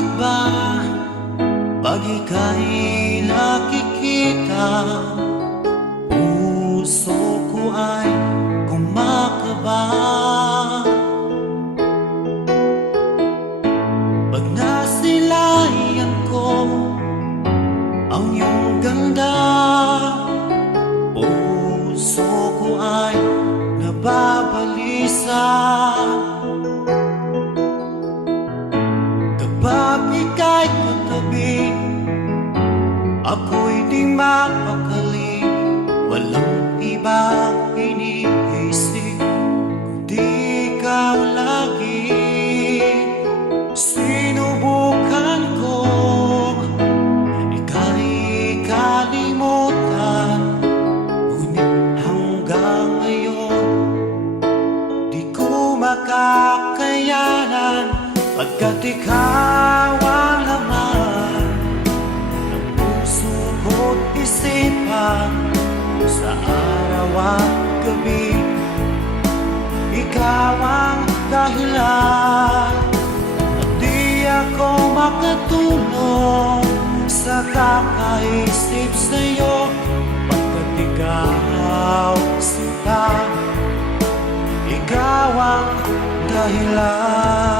Bakit ba pag ika'y nakikita, puso ko ay kumakaba? Pag nasilayan ko ang iyong ganda, puso ko ay nababalisa. Kapag ika'y katabi, ako'y di mapakali. Walang ibang iniisip kundi ikaw lagi. Sinubukan ko ika'y kalimutan, ngunit hanggang ngayon di ko makakayanan. Pagkat ikaw ang laman ng puso ko't isipan, sa araw at gabi ikaw ang dahilan. At di ako makatulog sa kakaisip sa'yo, pagkat ikaw sinta, ikaw ang dahilan.